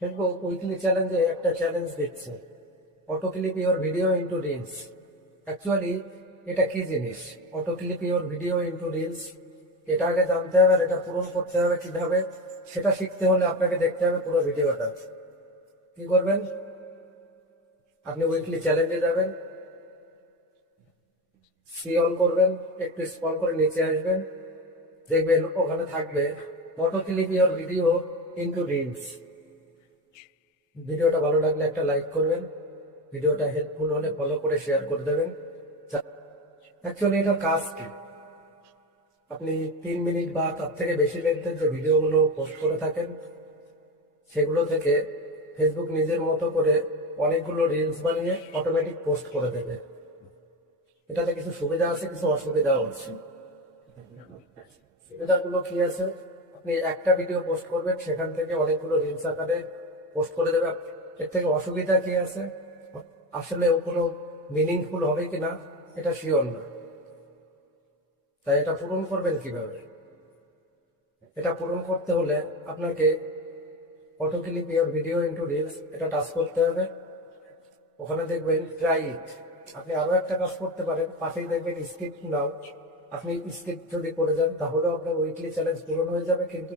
Facebook weekly চ্যালেঞ্জে একটা challenge দিচ্ছে, auto clip your video into reels. Actually এটা কি জিনিস? Auto clip your video into reels, এটা আগে জানতে হবে আর এটা পূরণ করতে হবে কিভাবে সেটা শিখতে হলে আপনাকে দেখতে হবে পুরো ভিডিওটা। কি করবেন? আপনি উইকলি চ্যালেঞ্জে যাবেন, সি অন করবেন, একটু স্ক্রল করে নিচে আসবেন, দেখবেন ওখানে থাকবে auto clip your video into reels. ভিডিওটা ভালো লাগলে একটা লাইক করবেন, ভিডিওটা হেল্পফুল হলে ফলো করে শেয়ার করে দেবেন। অ্যাকচুয়ালি এটার কাজ কি? আপনি 3 মিনিট বা তার থেকে বেশি লেন্থের যে ভিডিওগুলো পোস্ট করে থাকেন, সেগুলো থেকে ফেসবুক নিজের মতো করে অনেকগুলো রিলস বানিয়ে অটোমেটিক পোস্ট করে দেবে। এটাতে কিছু সুবিধা আছে, কিছু অসুবিধাও আছে। সুবিধাগুলো কি আছে? আপনি একটা ভিডিও পোস্ট করবেন, সেখান থেকে অনেকগুলো রিলস আকারে পোস্ট করে দেবে। এর থেকে অসুবিধা কি আছে? আসলে ও কোনো মিনিংফুল হবে কিনা এটা শিওর না। তাই এটা পূরণ করবেন কিভাবে? এটা পূরণ করতে হলে আপনাকে auto clip your video into reels এটা টাচ করতে হবে। ওখানে দেখবেন ট্রাই ইট। আপনি আরো একটা কাজ করতে পারেন, পাশেই দেখবেন স্কিপ নাও। আপনি স্কিপ যদি করে যান তাহলেও আপনার উইকলি চ্যালেঞ্জ পূরণ হয়ে যাবে, কিন্তু